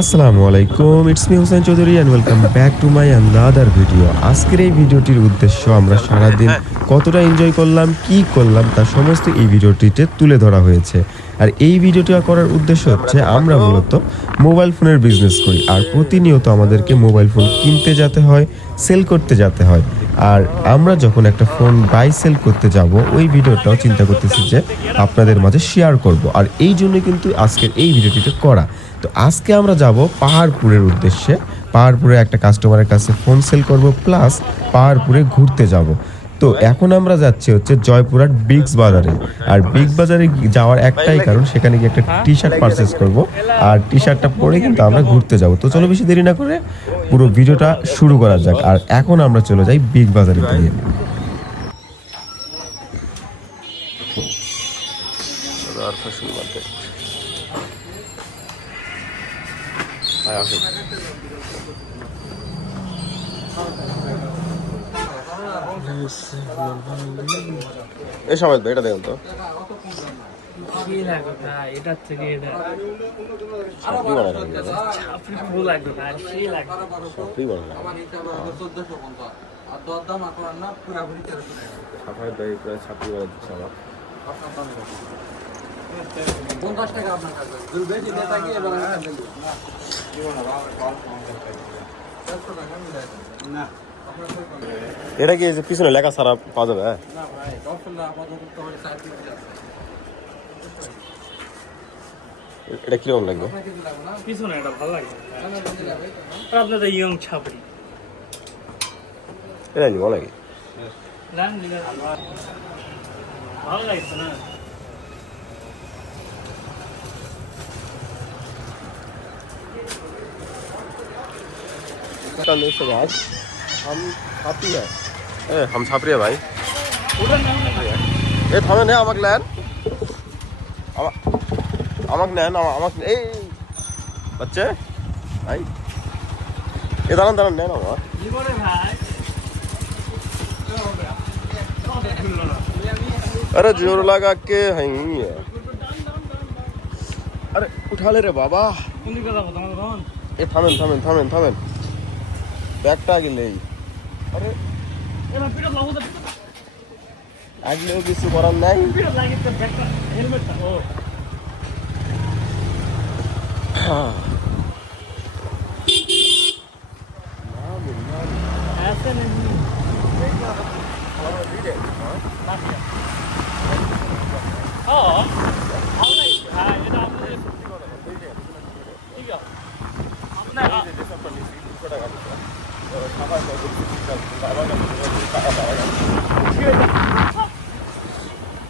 আসসালামু আলাইকুম, it's me Hussain Chowdhury and welcome back to my another video. আজকের এই ভিডিওটির উদ্দেশ্য আমরা সারাদিন কতটা এনজয় করলাম, কি করলাম তার সমস্ত এই ভিডিওটিতে তুলে ধরা হয়েছে। আর এই ভিডিওটি করার উদ্দেশ্য হচ্ছে আমরা মূলত মোবাইল ফোনের বিজনেস করি, আর প্রতিনিয়ত আমাদেরকে মোবাইল ফোন কিনতে যেতে হয়, সেল করতে যেতে হয়। আর আমরা যখন একটা ফোন বাই সেল করতে যাব, ওই ভিডিওটাও চিন্তা করতেছি যে আপনাদের মাঝে শেয়ার করব। আর এই জন্য কিন্তু আজকের এই ভিডিওটিতে করা। তো আজকে আমরা যাব পাহাড়পুরের উদ্দেশ্যে। পাহাড়পুরে একটা কাস্টমারের কাছে ফোন সেল করব, প্লাস পাহাড়পুরে ঘুরতে যাব। তো এখন আমরা যাচ্ছি হচ্ছে জয়পুরহাট বিগস বাজারে। আর বিগ বাজারে যাওয়ার একটাই কারণ, সেখানে গিয়ে একটা টি শার্ট পারচেস করব, আর টি শার্টটা পরে কিন্তু আমরা ঘুরতে যাব। তো চলো বেশি দেরি না করে পুরো ভিডিওটা শুরু করা যাক। আর এখন আমরা চলে যাই বিগ বাজারের দিকে। এই সময় এটা দেখুন তো এটা কি পিছনে লেখা সারা পাওয়া যাবে? এটা কিরকম লাগবে? পিছনে এটা ভালো লাগে আপনাদের ইয়ং ছাপড়ি এটা নিব নাকি? ভালো লাগছে না? आज हम छापी है। हम छापरी है भाई। ए थामे ने আমাক নেন, আমাক নেন, আমাক এই বাচ্চা ভাই, এ দাঁড়ান দাঁড়ান নেন আমার। জীবনে ভাই अरे जोर लगा के है अरे उठा ले रे बाबा। কোন দিকে যাবো তোমাদের তখন? এ থামেন থামেন থামেন থামেন, ব্যাগটা আগে নেই। আরে এবার পিঠা লাগবো তো আগলেও কিছু করার নাই। পিঠা লাগিতে ব্যাগটা হেলমেটটা ও ऐसे नहीं हाँ हाँ এটা আপনাদের ঠিক আছে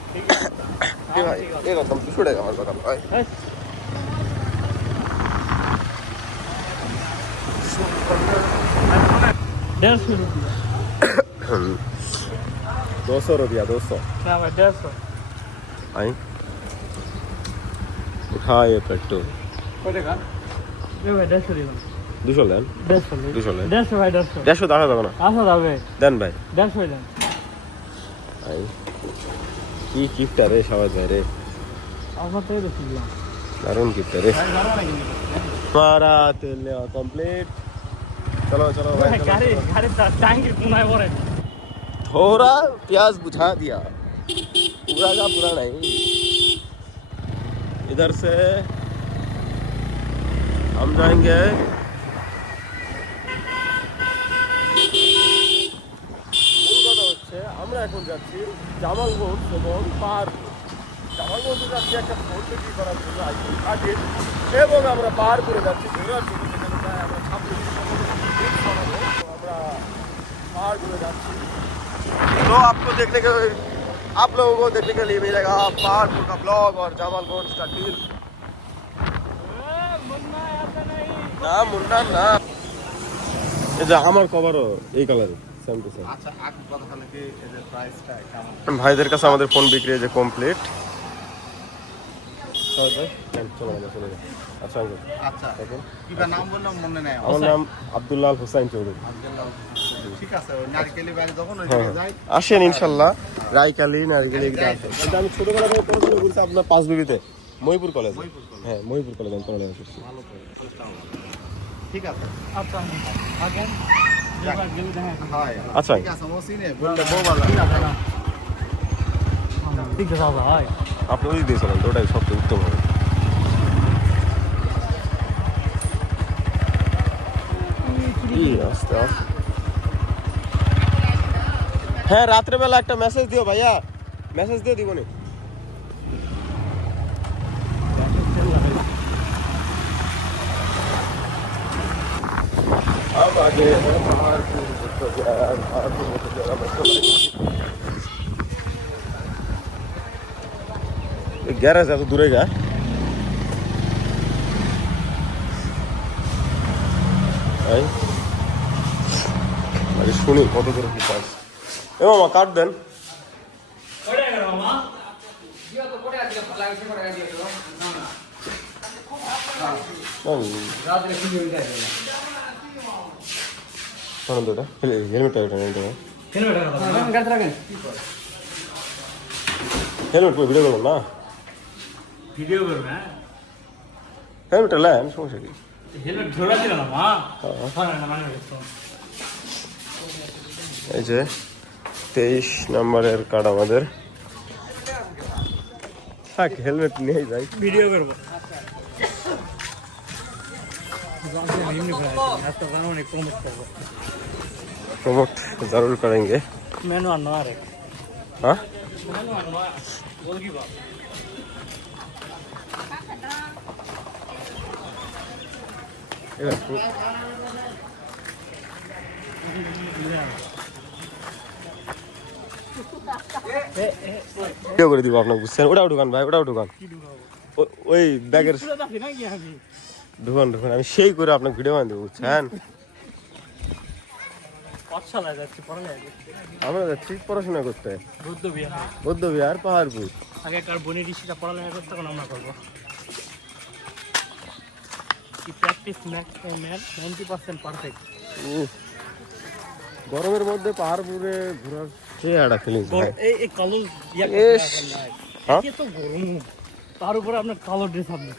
भाई एक कम तो छुड़ेगा हमारे बगल भाई। 200 रुपया 200 ना भाई 150 आई उठाए पेट्रोल কয়টা এ ভাই 150 দিন 200 দেন 150 ভাই 150 150 দেখা যাবে না? আসা যাবে দেন ভাই 150 দেন আই কি গিফট রে সবাই ভাই রে, আপনার থেকে দেখলাম দারুণ গিফট রে। ভাই ভালো লাগে हमारा तेल कंप्लीट। चलो चलो भाई ভাই গাড়ি গাড়ি টাঙ্কি কোনায় পড়ে थोड़ा प्याज बुझा दिया, पूरा का पूरा नहीं। इधर से हम जाएंगे মূল কথা হচ্ছে আমরা এখন যাচ্ছি জামালগঞ্জ এবং পাহাড়পুর। জামালগঞ্জে যাচ্ছি একটা ফোন বিক্রি করার জন্য আইফোন 13, এবং আমরা পাহাড়পুরে যাচ্ছি ঘোরার জন্য, যেখানে প্রায় আমরা 26 আমরা পাহাড়পুরে যাচ্ছি। तो आपको देखने के, आप लोगों को देखने के लिए मिलेगा पहाड़पुर का ब्लॉग और जामालगंज का डील। ना मुन्ना ना এই যে আমার কভারও এই কালারে সেম টু সেম। আচ্ছা আগে কথা হলো কি এই যে প্রাইসটা কেমন? ভাইদের কাছে আমাদের ফোন বিক্রি যে কমপ্লিট। চলো আমরা চলে যাই। আচ্ছা আচ্ছা কিবা নাম বললাম মনে নাই আমার নাম আব্দুল্লাহ হুসাইন চৌধুরী। ঠিক আছে ওই নারকেলি বাড়ি যখন ওই জায়গায় যাই আসেন ইনশাল্লাহ। রাইকালি নারকেলি এগুলো আছে। এটা আমি ছোটবেলা থেকে পড়াশোনা করছি আপনার 5 বিবিতে মহিপুর কলেজ। হ্যাঁ মহিপুর কলেজ আমি পড়ালেখা করছি। ভালো করে ঠিক আছে আচ্ছা আমি থাকেন যেবার গেলে দেখা করবো। হয় আচ্ছা। ঠিক আছে ও চিনে বললে বউ ভালো ঠিক আছে বাবা হয় আপনি ওই দিয়েছিলেন তো ওটাই সবচেয়ে উত্তম হবে। আস্তে আস্তে হ্যাঁ রাত্রেবেলা একটা মেসেজ দিও ভাইয়া মেসেজ দিয়ে দিব নি গ্যারেজ এত দূরে গা আগে শুনি কত করে কি পাস এ মামা কাট দেন কয়টা গেল মামা শোনেন তো এটা হেলমেটটা এটা নেই হেলমেট করে ভিডিও করবেন না ভিডিও করবে হ্যাঁ হেলমেটটা নেন সমস্যা কি হেলমেট ধরে দিল না মা হয় না মানে এই যে 23 নম্বরের কার্ড আমাদের থাক হেলমেট নিয়ে যাই ভিডিও করবো এমনি করে রাস্তা বানাবো অনেক প্রমোট করবো प्रमोट जरूर करेंगे मेनू आना रे हाँ मेनू आना बोल की बात ভিডিও করে দিব আপনাকে বুঝছেন ওটাও ঢুকান ভাই ওটাও ঢুকান ওই ব্যাগের ঢুকান ঢুকান আমি সেই করে আপনাকে ভিডিও বানিয়ে দেবো বুঝছেন পাঠশালায় যাচ্ছি পড়ালেখা আমরা যাচ্ছি পড়াশোনা করতে বৌদ্ধবিহার বৌদ্ধবিহার পাহাড়পুর আগেকার বনি ঋষিরা পড়ালেখা করতে এখন আমরা করবো কি প্র্যাকটিস ম্যাক্স 90% পারফেক্ট গরমের মধ্যে পাহাড়পুরে ঘোরার সে একটা ফিলিংস ভাই এই কালো হ্যাঁ তো গরম তার উপরে আপনার কালো ড্রেস আপনি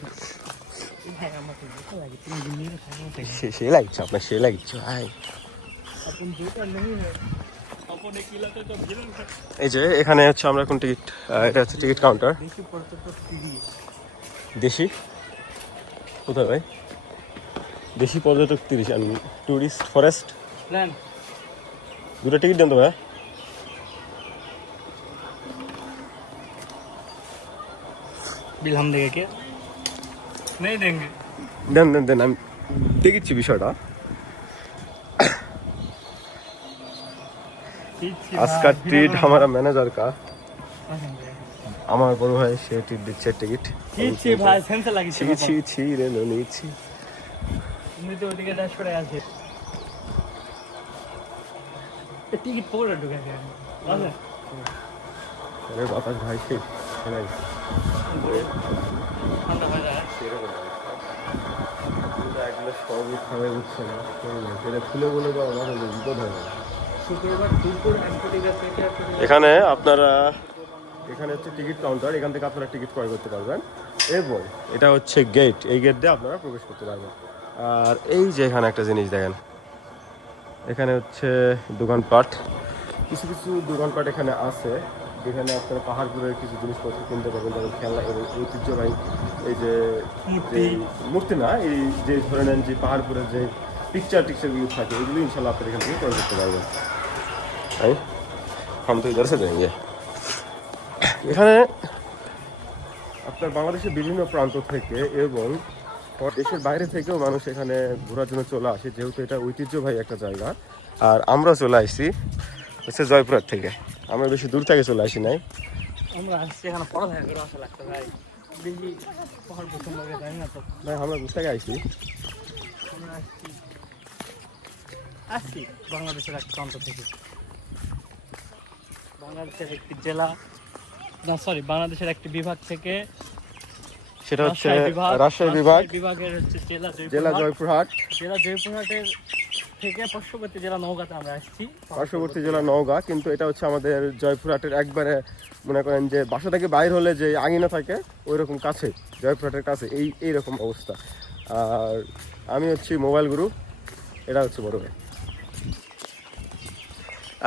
ভাই আমাকে ভালো লাগে তুমি দিনের সামনে সে লাগছে আপনার সে লাগছে ভাই अपन जोकर नहीं है अपन एक इलाके का विलन है এই যে এখানে হচ্ছে আমরা এখন টিকিট এটা হচ্ছে টিকিট কাউন্টার देखिए पड़ते तो टीवी দেশি কোথায় ভাই দেশি পর্যটক 30 আর টুরিস্ট ফরেস্ট प्लान দুটো টিকিট দেন তো ভাই बिल हम देंगे क्या नहीं देंगे দেন দেন দেন আমি দেখেছি বিষয়টা আজকা ট্রিট हमारा मैनेजर का আমার বড় ভাই সে ট্রিট দিচ্ছে টিকিট ছি ভাই সেন্স লাগি ছি ছি ছি রে নিচ্ছি তুমি তো ওদিকে দাস করে আছে টিকিট পড়ে ঢুকে গেছে আচ্ছা আরে বাতাস ভাই সে নাই ঠান্ডা হয়ে যায় একগুলো সবই খাবে উঠছে না সেটা খুলে বলে বা আমাদের বিপদ হয় না শুক্রবার দুপুর এন্ট্রিটা থেকে এখানে আপনারা এখানে হচ্ছে টিকিট কাউন্টার এখান থেকে আপনারা টিকিট ক্রয় করতে পারবেন এবং এটা হচ্ছে গেট এই গেট দিয়ে আপনারা প্রবেশ করতে পারবেন আর এই যে এখানে একটা জিনিস দেখেন এখানে হচ্ছে দোকানপাট কিছু কিছু দোকানপাট এখানে আছে যেখানে আপনারা পাহাড়পুরের কিছু জিনিসপত্র কিনতে পারবেন যেমন খেলনা এবং ঐতিহ্যবাহী এই যে মূর্তি না এই যে ধরে নেন যে পাহাড়পুরের যে টিকচারগুলো থাকে এগুলো ইনশাল্লাহ আপনারা এখান থেকে ক্রয় করতে পারবেন তাই हम तो इधर से जाएंगे এখানে আপনার বাংলাদেশের বিভিন্ন প্রান্ত থেকে এবং দেশের বাইরে থেকেও মানুষ এখানে ঘোরার জন্য চলে আসে যেহেতু এটা ঐতিহ্যবাহী একটা জায়গা আর আমরা চলে আসছি হচ্ছে জয়পুরহাট থেকে আমরা বেশি দূর থেকে চলে আসি নাই আমরা আসছি এখানে পড়ালেখা করে আসা লাগতো ভাই দেখি পাহাড় প্রথম ভাবে যাই না তো ভাই আমরা দূর থেকে আসছি আমরা আসছি বাংলাদেশের এক প্রান্ত থেকে বাংলাদেশের একটি জেলা না সরি বাংলাদেশের একটি বিভাগ থেকে সেটা হচ্ছে রাজশাহী বিভাগের হচ্ছে জেলা জয়পুরহাট জেলা জয়পুরহাটের থেকে পার্শ্ববর্তী জেলা নওগাঁতে আমরা আসছি পার্শ্ববর্তী জেলা নওগাঁ কিন্তু এটা হচ্ছে আমাদের জয়পুরহাটের একবারে মনে করেন যে বাসা থেকে বাইর হলে যে আঙিনা থাকে ওই রকম কাছে জয়পুরহাটের কাছে এইরকম অবস্থা আর আমি হচ্ছি মোবাইল গুরু, এটা হচ্ছে বড় ভাই।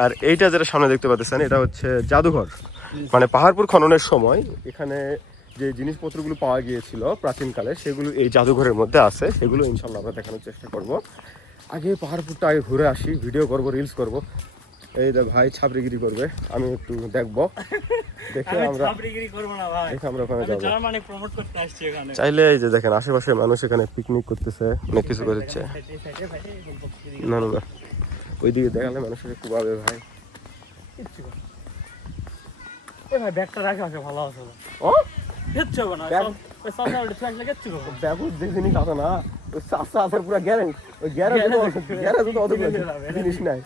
আর এইটা যেটা সামনে দেখতে পাচ্ছেন এটা হচ্ছে জাদুঘর। মানে পাহাড়পুর খননের সময় এখানে যে জিনিসপত্রগুলো পাওয়া গিয়েছিল প্রাচীনকালে সেগুলো এই জাদুঘরের মধ্যে আছে, সেগুলো ইনশাল্লাহ আমরা দেখানোর চেষ্টা করব। আগে পাহাড়পুরটা আগে ঘুরে আসি, ভিডিও করব, রিলস করব। এই দেখ ভাই ছাবরিগিরি করবে, আমি একটু দেখবো, দেখে আমরা ওখানে যাবো। চাইলে এই যে দেখেন আশেপাশে মানুষ এখানে পিকনিক করতেছে, অনেক কিছু করছে। না না না, ওইদিকে দেখালে মানুষের একটু পাবে ভাই। ভাই ব্যাগটা রাখা আছে ভালো আছে ও কিচ্ছু হবে না, ওই সামনে ওটা ফ্ল্যাশ লাগে কিচ্ছু হবে না। ব্যাগও যে জিনিস আছে না, ওই চাষা আছে পুরো গ্যারেন্টি, ওই গ্যারেন্টি তো অত জিনিস নাই।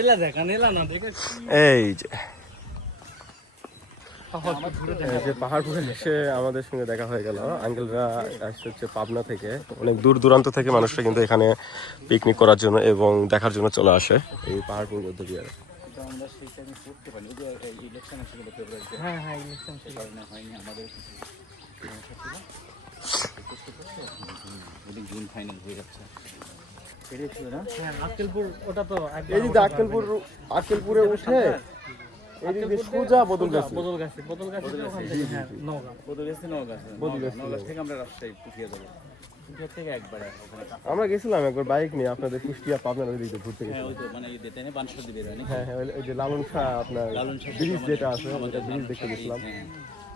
এলা দেখেন, এলা না দেখে এই যে পাহাড়পুরে এসে আমাদের সঙ্গে দেখা হয়ে গেল। আঙ্কেলরা আসছে হচ্ছে পাবনা থেকে, অনেক দূর দূরান্ত থেকে মানুষরা কিন্তু এখানে পিকনিক করার জন্য এবং দেখার জন্য চলে আসে এই পাহাড়পুর মধ্য দিয়ে। হ্যাঁ হ্যাঁ ইলেকশন জুন ফাইনাল হয়ে যাচ্ছে। আক্কেলপুর ওটা তো এই যে আক্কেলপুরে উঠে এইদিকে সোজা বদলগাছি হ্যাঁ নওগাঁ নওগাঁ থেকে আমরা রাজশাহী পুঠিয়া যাবো, পুঠিয়া থেকে একবারে আমরা গেছিলাম একবার বাইক নিয়ে আপনাদের কুষ্টিয়া পাবনার ওই দিকে ঘুরতে হ্যাঁ, গেছিলাম। ওই তো মানে দেতে বানসার দিবে হ্যাঁ হ্যাঁ, ওই যে লালন শাহ আপনার ব্রিজ যেটা আছে ওটা ব্রিজ দেখতে গেছিলাম।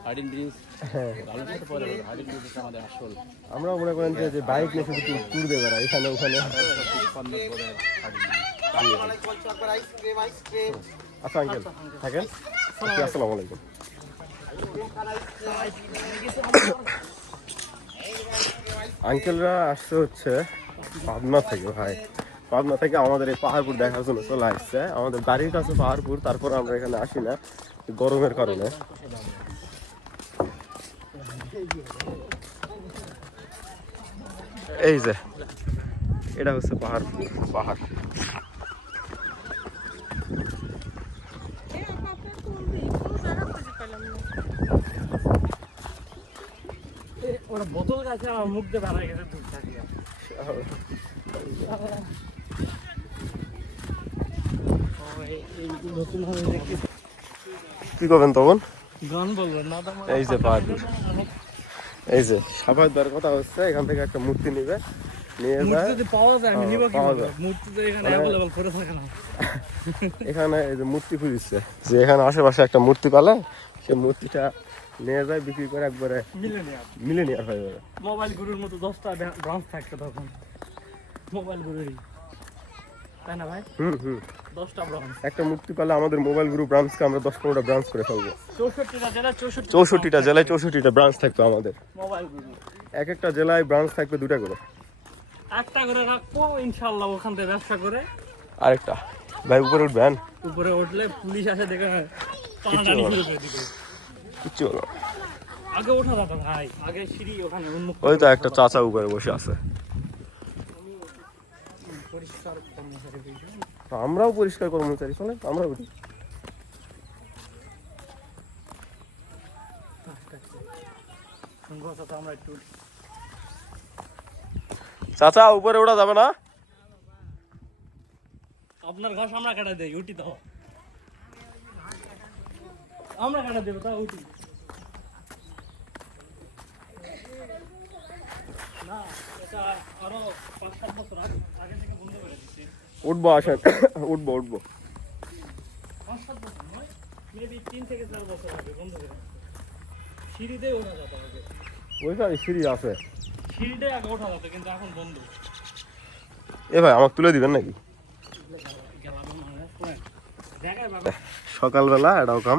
হার্ডিন ব্রিজ, হ্যাঁ লালন শাহ পরে হার্ডিন ব্রিজ হচ্ছে আমাদের আসল। আমরা মনে করেন যে বাইক নিয়ে শুধু ট্যুর দেবে না, এখানে ওখানে। আচ্ছা আঙ্কেল থাকেন, আসসালামু আলাইকুম। আঙ্কেলরা আসছে হচ্ছে পাবনা থেকে ভাই, পাবনা থেকে আমাদের এই পাহাড়পুর দেখার জন্য চলে আসছে। আমাদের বাড়ির কাছে পাহাড়পুর, তারপর আমরা এখানে আসি না গরমের কারণে। এই যে এটা হচ্ছে পাহাড়পুর পাহাড়। ওরা বোতল গাছে আমার মুখ দিয়ে বেড়া গেছে দূর থাকিয়া। নতুন ভাবে কি করবেন তখন? গান বলবেন না তো এই যে পাহাড়পুর, এই যে সাফায়দার কথা হচ্ছে এখান থেকে একটা মূর্তি নিবে, নিয়ে যায়। যদি পাওয়া যায় আমি নিব পাওয়া কিভাবে? যায়। মূর্তি তো এখানে অ্যাভেলেবল করে থাকে না। এখানে এই যে মূর্তি খুঁজছে, যে এখানে আশেপাশে একটা মূর্তি পালে সে মূর্তিটা নিয়ে যায়, বিক্রি করে একবারে মিলেনিয়ার হয়ে যাবে। মোবাইল গুরুর মতো 10টা ব্রাঞ্চ থাকতো তখন, মোবাইল গুরুরই, তাই না ভাই? হুম 10টা ব্রাঞ্চ, একটা মূর্তি পালে আমাদের মোবাইল গ্রুপ ব্রাঞ্চকে আমরা 10-15টা ব্রাঞ্চ করে ফেলবো। 64টা জেলা 64টা জেলায় 64টা ব্রাঞ্চ থাকতো আমাদের। মোবাইল গুরু এক একটা জেলায় ব্রাঞ্চ থাকবে 2টা করে। একটা করে রাখবো ইনশাআল্লাহ, ওখান থেকে ব্যবসা করে। আরেকটা ভাই উপরে উঠবেন, উপরে উঠলে পুলিশ আসে দেখে টানাটানি শুরু করে দিবে। কিচ্ছু হলো না। আগে ওঠা যেত ভাই, আগে সিঁড়ি ওখানে উন্মুক্ত ওই তো একটা চাচা উপরে বসে আছে। পরিষ্কার কর্মচারী দেখবেন। আমরাও পরিষ্কার কর্মচারী, চলে আমরা উঠি। সংঘর্ষটা আমরা একটু চাচা উপরে ওঠা যাবে না? আপনার ঘাস আমরা কাটা দেই, উঠি তো আমরা কাটা দেবো, তা উঠি না। এটা আরো 5-7 বছর আগে থেকে বন্ধ করে দিচ্ছি। উঠবো আসেন, উঠবো 5-7 বছর নয়, মেবি 3 থেকে 4 বছর আগে বন্ধ করে দিচ্ছি। সিঁড়িতে ওঠা যেত আগে, ওই স্যার সিঁড়ি আছে। সিঁড়িতে আগে ওঠা যেত, কিন্তু এখন বন্ধ। এ ভাই আমাকে তুলে দিবেন নাকি? সকালবেলা এটাও কাম,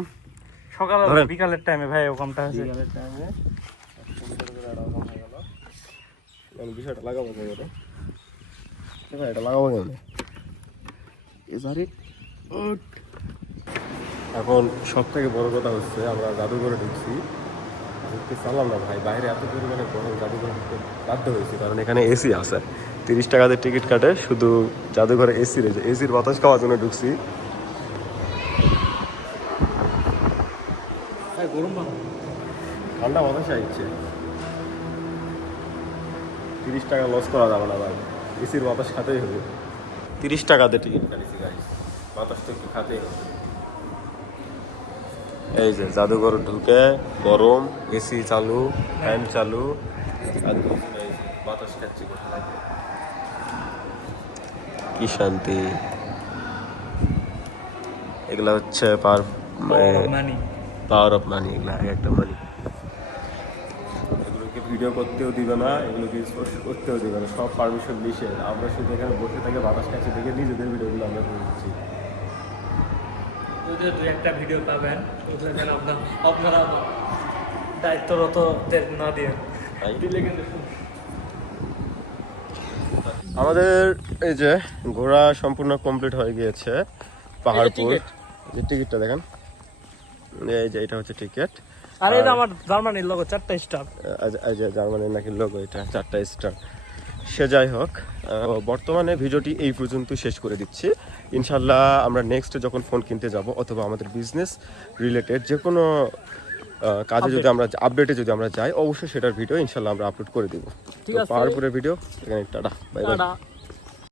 সকাল ধরেন। বিকালের টাইমে ভাই ওখানটা আছে। বিকালের টাইমে সুন্দর করে এটাও কাম হয়ে গেল। আমি বিষয়টা লাগাবো কেমন, ভাই এটা লাগাবো কেমন? এখন সব থেকে বড় কথা হচ্ছে আমরা জাদুঘরে ঢুকছি, ঢুকতে চালাম না ভাই, বাইরে এত পরিমাণে গরম, জাদুঘরে ঢুকতে বাধ্য হয়েছি কারণ এখানে এসি আছে। 30 টাকাতে টিকিট কাটে, শুধু জাদুঘরে এসি রয়েছে, এসির বাতাস খাওয়ার জন্য ঢুকছি। গরম পানি ঠান্ডা বাতাস আইছে। 30 টাকা লস করা যাবে না ভাই, এসির বাতাস খাতেই হবে। 30 টাকাতে টিকিট কাটিছি গাইস, বাতাস তো একটু খাতেই হবে। এই যে জাদুঘর ঢুকে গরম, এসি চালু, ফ্যান চালু, আর বাতাস খাচ্ছি কোথায়, কি শান্তি। এগুলা হচ্ছে পাওয়ার অফ মানি, এগুলা একটা মানি। এগুলোকে ভিডিও করতেও দিবে না, এগুলোকে স্পর্শ করতেও দিবে না, সব পারমিশন নিষেধ। আমরা শুধু এখানে বসে থেকে বাতাস খাচ্ছি দেখে নিজেদের ভিডিওগুলো আমরা করে দিচ্ছি। যদিও দু একটা ভিডিও পাবেন, আপনারা দায়িত্বরতদের না দিয়ে আমাদের এই যে ঘোরা সম্পূর্ণ কমপ্লিট হয়ে গিয়েছে পাহাড়পুর। যে টিকিটটা দেখেন, এই যে এটা হচ্ছে টিকিট। আর এটা আমার জার্মানির লোগো 4টা স্টার। এই যে জার্মানির নাকি লোগো, এটা 4টা স্টার। সে যাই হোক, বর্তমানে ভিডিওটি এই পর্যন্ত শেষ করে দিচ্ছি। ইনশাল্লাহ আমরা নেক্সট যখন ফোন কিনতে যাব অথবা আমাদের বিজনেস রিলেটেড যে কোনো কাজে যদি আমরা আপডেটে যদি আমরা যাই, অবশ্যই সেটার ভিডিও ইনশাল্লাহ আমরা আপলোড করে দিব। ঠিক আছে, পাহাড়পুরের ভিডিও এখানে টাটা, বাই বাই।